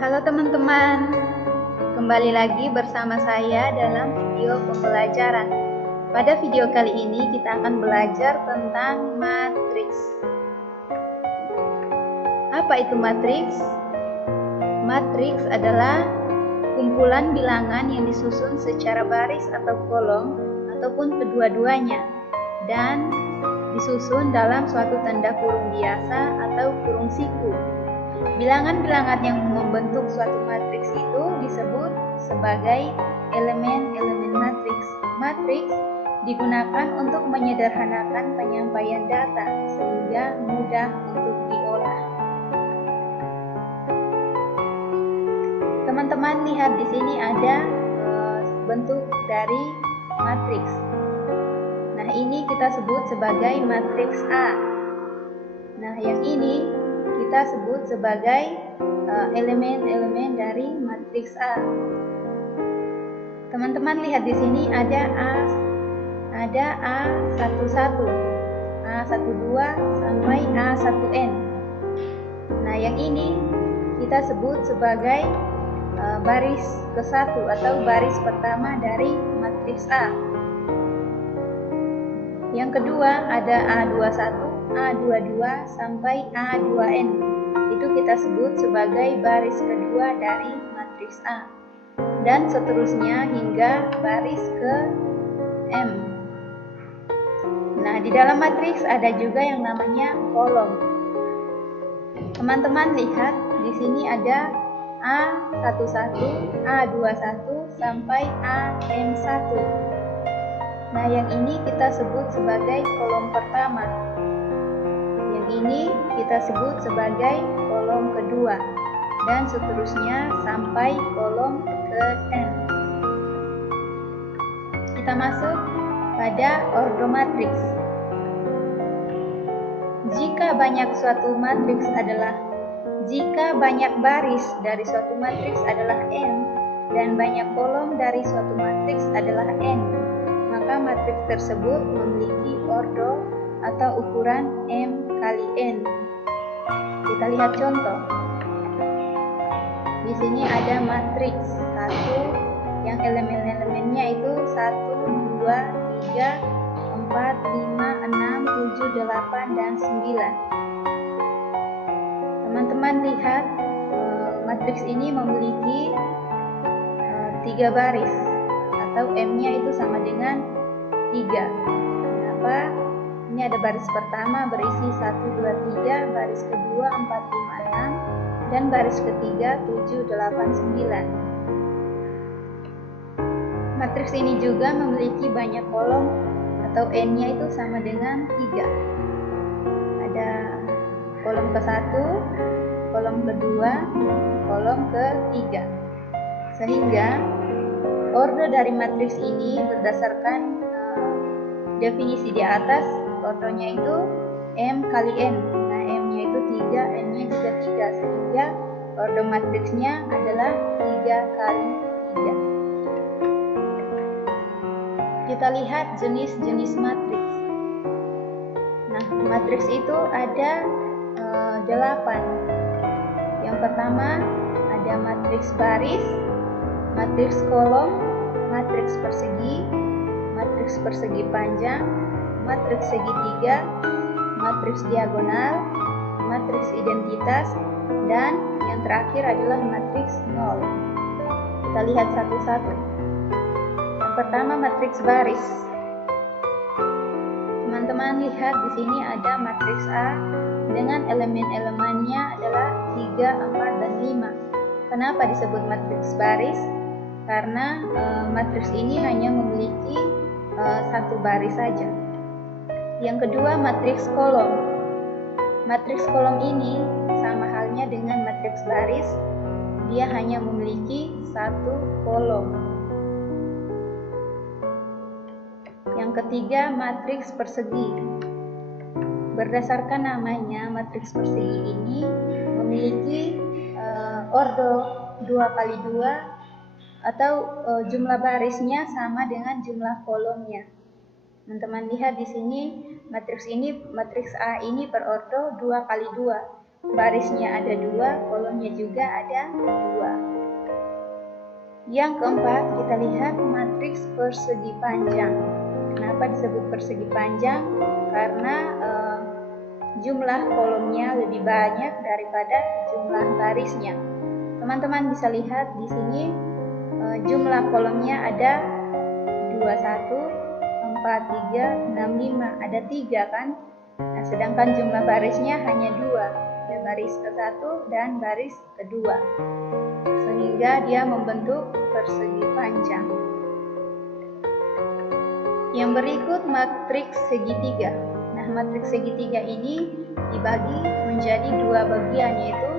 Halo teman-teman, kembali lagi bersama saya dalam video pembelajaran. Pada video kali ini kita akan belajar tentang matriks. Apa itu matriks? Matriks adalah kumpulan bilangan yang disusun secara baris atau kolom ataupun kedua-duanya dan disusun dalam suatu tanda kurung biasa atau kurung siku. Bilangan-bilangan yang membentuk suatu matriks itu disebut sebagai elemen-elemen matriks. Matriks digunakan untuk menyederhanakan penyampaian data sehingga mudah untuk diolah. Teman-teman lihat di sini ada bentuk dari matriks. Nah, ini kita sebut sebagai matriks A. Nah, yang ini kita sebut sebagai elemen-elemen dari matriks A. Teman-teman lihat di sini ada A11, A12 sampai A1N. Nah, yang ini kita sebut sebagai baris ke-1 atau baris pertama dari matriks A. Yang kedua ada A21, A22 sampai A2N. Itu kita sebut sebagai baris kedua dari matriks A. Dan seterusnya hingga baris ke M. Nah, di dalam matriks ada juga yang namanya kolom. Teman-teman lihat di sini ada A11, A21 sampai AM1. Nah, yang ini kita sebut sebagai kolom pertama. Yang ini kita sebut sebagai kolom kedua. Dan seterusnya sampai kolom ke-N. Kita masuk pada ordo matriks. Jika banyak baris dari suatu matriks adalah N dan banyak kolom dari suatu matriks adalah N, maka matriks tersebut memiliki ordo atau ukuran M kali N. Kita lihat contoh. Di sini ada matriks 1 yang elemen-elemennya itu 1, 2, 3, 4, 5, 6, 7, 8, dan 9. Teman-teman lihat matriks ini memiliki 3 baris atau M-nya itu sama dengan 3. Kenapa? Ini ada baris pertama berisi 1, 2, 3, baris kedua 4, 5, 6, dan baris ketiga 7, 8, 9. Matriks ini juga memiliki banyak kolom atau N-nya itu sama dengan 3. Ada kolom ke-1, kolom kedua, kolom ke-3. Sehingga ordo dari matriks ini berdasarkan definisi di atas, ordonya itu M kali N. Nah, M-nya itu 3, N-nya juga 3, sehingga ordo matriksnya adalah 3 kali 3. Kita lihat jenis-jenis matriks. Nah, matriks itu ada 8. Yang pertama ada matriks baris, matriks kolom, matriks persegi panjang, matriks segitiga, matriks diagonal, matriks identitas, dan yang terakhir adalah matriks nol. Kita lihat satu-satu. Yang pertama matriks baris. Teman-teman lihat di sini ada matriks A dengan elemen-elemennya adalah 3, 4, dan 5. Kenapa disebut matriks baris? Karena matriks ini hanya memiliki satu baris saja. Yang kedua matriks kolom. Matriks kolom ini sama halnya dengan matriks baris, dia hanya memiliki satu kolom. Yang ketiga matriks persegi. Berdasarkan namanya, matriks persegi ini memiliki ordo 2 kali 2 atau jumlah barisnya sama dengan jumlah kolomnya. Teman-teman lihat di sini matriks A ini berordo 2 kali 2. barisnya ada 2, kolomnya juga ada 2. Yang keempat, kita lihat matriks persegi panjang. Kenapa disebut persegi panjang? Karena jumlah kolomnya lebih banyak daripada jumlah barisnya. Teman-teman bisa lihat di sini jumlah kolomnya ada 21, 4, 3, 6, 5, ada 3 kan? Nah, sedangkan jumlah barisnya hanya 2, ada baris ke-1 dan baris ke-2, sehingga dia membentuk persegi panjang. Yang berikut matriks segitiga. Nah, matriks segitiga ini dibagi menjadi 2 bagian, yaitu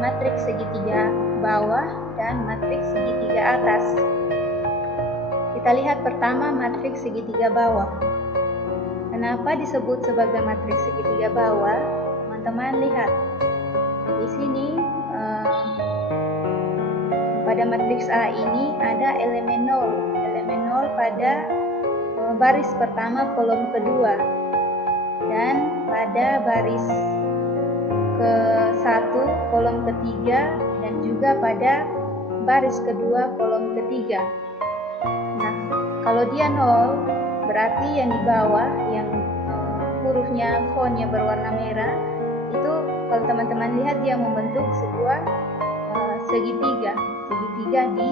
matriks segitiga bawah dan matriks segitiga atas. Kita lihat pertama matriks segitiga bawah. Kenapa disebut sebagai matriks segitiga bawah? Teman-teman lihat di sini pada matriks A ini ada elemen 0. Elemen 0 pada baris pertama kolom kedua, dan pada baris ke-1 kolom ketiga, dan juga pada baris kedua kolom ketiga. Nah, kalau dia 0, berarti yang di bawah yang hurufnya fontnya berwarna merah itu, kalau teman-teman lihat, dia membentuk sebuah segitiga di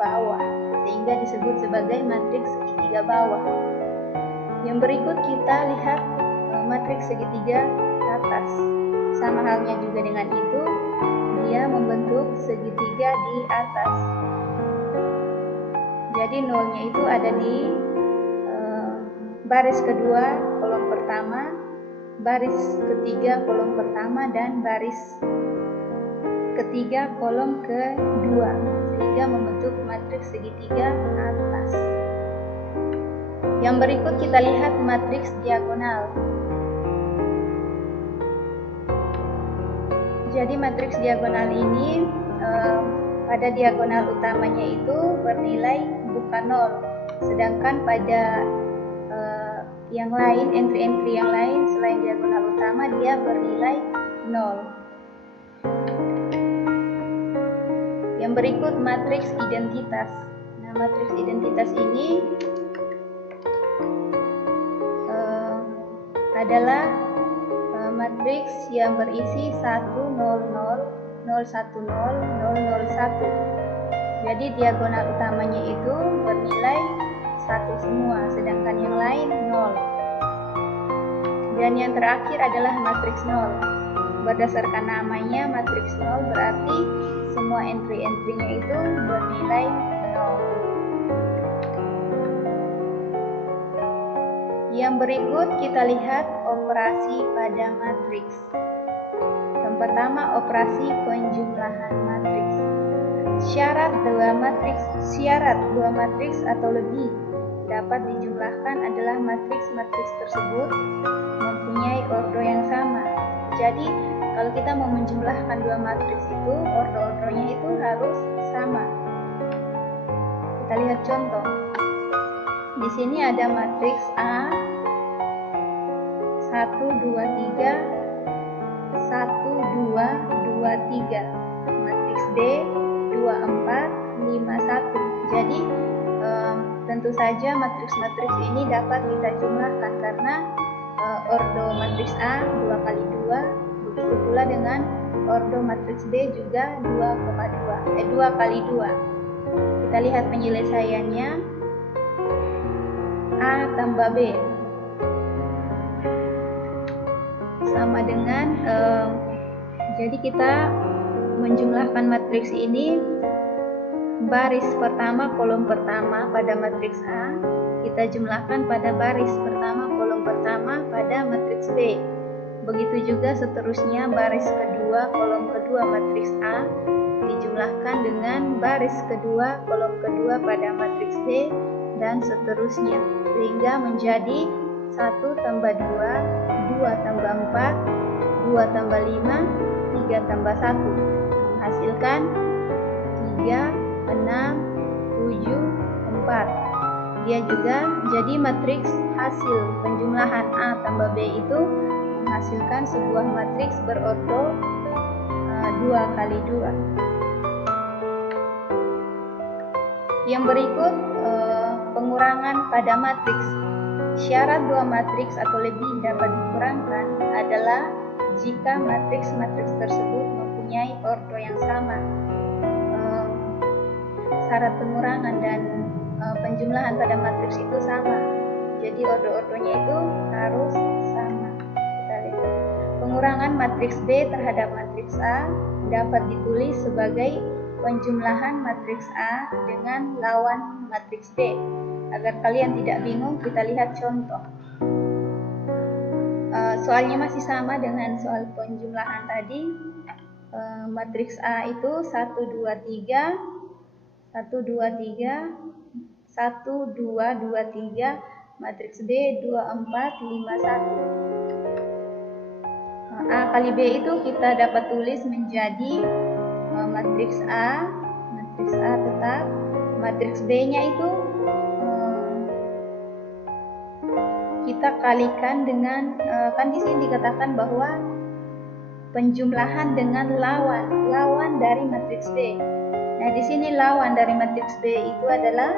bawah, sehingga disebut sebagai matriks segitiga bawah. Yang berikut kita lihat matriks segitiga atas. Sama halnya juga dengan itu, dia membentuk segitiga di atas. Jadi nolnya itu ada di baris kedua kolom pertama, baris ketiga kolom pertama, dan baris ketiga kolom kedua, sehingga membentuk matriks segitiga atas. Yang berikut kita lihat matriks diagonal. Jadi matriks diagonal ini pada diagonal utamanya itu bernilai bukan 0, sedangkan pada yang lain, entry-entry yang lain selain diagonal utama, dia bernilai 0. Yang berikut matriks identitas. Nah, matriks identitas ini adalah matriks yang berisi 1, 0, 0, 0, 1, 0, 0, 0, 1. Jadi diagonal utamanya itu bernilai 1 semua, sedangkan yang lain 0. Dan yang terakhir adalah matriks 0. Berdasarkan namanya matriks 0, berarti semua entry-entry-nya itu bernilai 0. Yang berikut kita lihat operasi pada matriks. Yang pertama, operasi penjumlahan matriks. Syarat dua matriks atau lebih dapat dijumlahkan adalah matriks-matriks tersebut mempunyai ordo yang sama. Jadi kalau kita mau menjumlahkan 2 matriks itu, ordo-ordonya itu harus sama. Kita lihat contoh. Di sini ada matriks A 1, 2, 3, 1, 2, 2, 3. Matriks B 2, 4, 5, 1. Jadi tentu saja matriks-matriks ini dapat kita jumlahkan karena ordo matriks A 2 kali 2, begitu pula dengan ordo matriks B juga 2 kali 2. Kita lihat penyelesaiannya. A tambah B sama dengan jadi kita menjumlahkan matriks ini, baris pertama kolom pertama pada matriks A kita jumlahkan pada baris pertama kolom pertama pada matriks B. Begitu juga seterusnya, baris kedua kolom kedua matriks A dijumlahkan dengan baris kedua kolom kedua pada matriks B, dan seterusnya, sehingga menjadi 1 tambah 2, 2 tambah 4, 2 tambah 5, 3 tambah 1, menghasilkan 3, 6, 7, 4. Dia juga jadi matriks hasil penjumlahan A tambah B itu menghasilkan sebuah matriks berordo 2 kali 2. Yang berikut pengurangan pada matriks. Syarat dua matriks atau lebih dapat dikurangkan adalah jika matriks-matriks tersebut mempunyai ordo yang sama. Syarat pengurangan dan penjumlahan pada matriks itu sama. Jadi ordo-ordonya itu harus sama. Kita lihat. Pengurangan matriks B terhadap matriks A dapat ditulis sebagai penjumlahan matriks A dengan lawan matriks B. Agar kalian tidak bingung, kita lihat contoh. Soalnya masih sama dengan soal penjumlahan tadi. Matriks A itu 1, 2, 3, 1, 2, 3, 1, 2, 2, 3, matriks B 2, 4, 5, 1. A kali B itu kita dapat tulis menjadi matriks A tetap, matriks B-nya itu kita kalikan dengan kan di sini dikatakan bahwa penjumlahan dengan lawan dari matriks B. Nah, di sini lawan dari matriks B itu adalah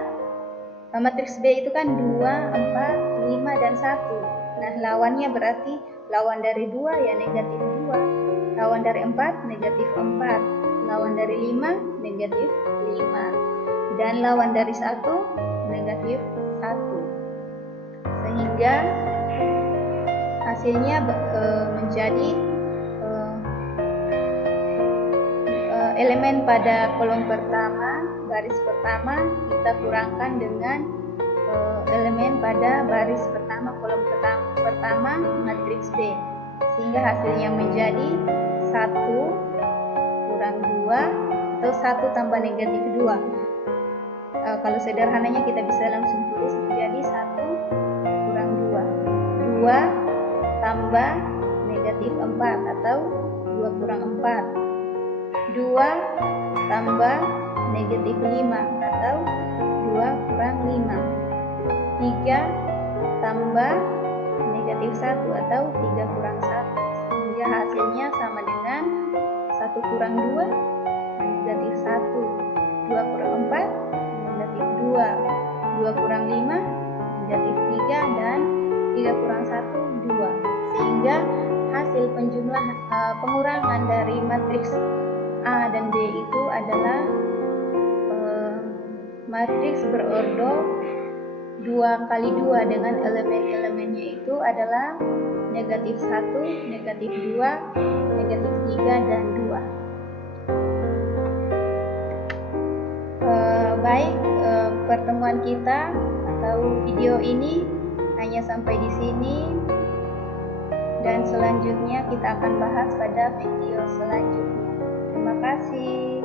matriks B itu kan 2, 4, 5 dan 1. Nah, lawannya berarti lawan dari 2 ya negatif 2. Lawan dari 4 negatif 4. Lawan dari 5 negatif 5. Dan lawan dari 1 negatif 1. Sehingga hasilnya menjadi elemen pada kolom pertama, baris pertama kita kurangkan dengan elemen pada baris pertama, kolom pertama matriks B. Sehingga hasilnya menjadi 1 kurang 2 atau 1 tambah negatif 2. Kalau sederhananya kita bisa langsung tulis menjadi 1 kurang 2. 2 tambah negatif 4 atau 2 kurang 4. 2 tambah negatif 5 atau 2 kurang 5. 3 tambah negatif 1 atau 3 kurang 1. Sehingga hasilnya sama dengan 1 kurang 2 negatif 1. 2 kurang 4 negatif 2. 2 kurang 5 negatif 3 dan 3 kurang 1 2. Sehingga hasil pengurangan dari matriks A dan B itu adalah matriks berordo 2 kali 2 dengan elemen-elemennya itu adalah negatif 1, negatif 2, negatif 3, dan 2. Baik, pertemuan kita atau video ini hanya sampai di sini. Dan selanjutnya kita akan bahas pada video selanjutnya. Terima kasih.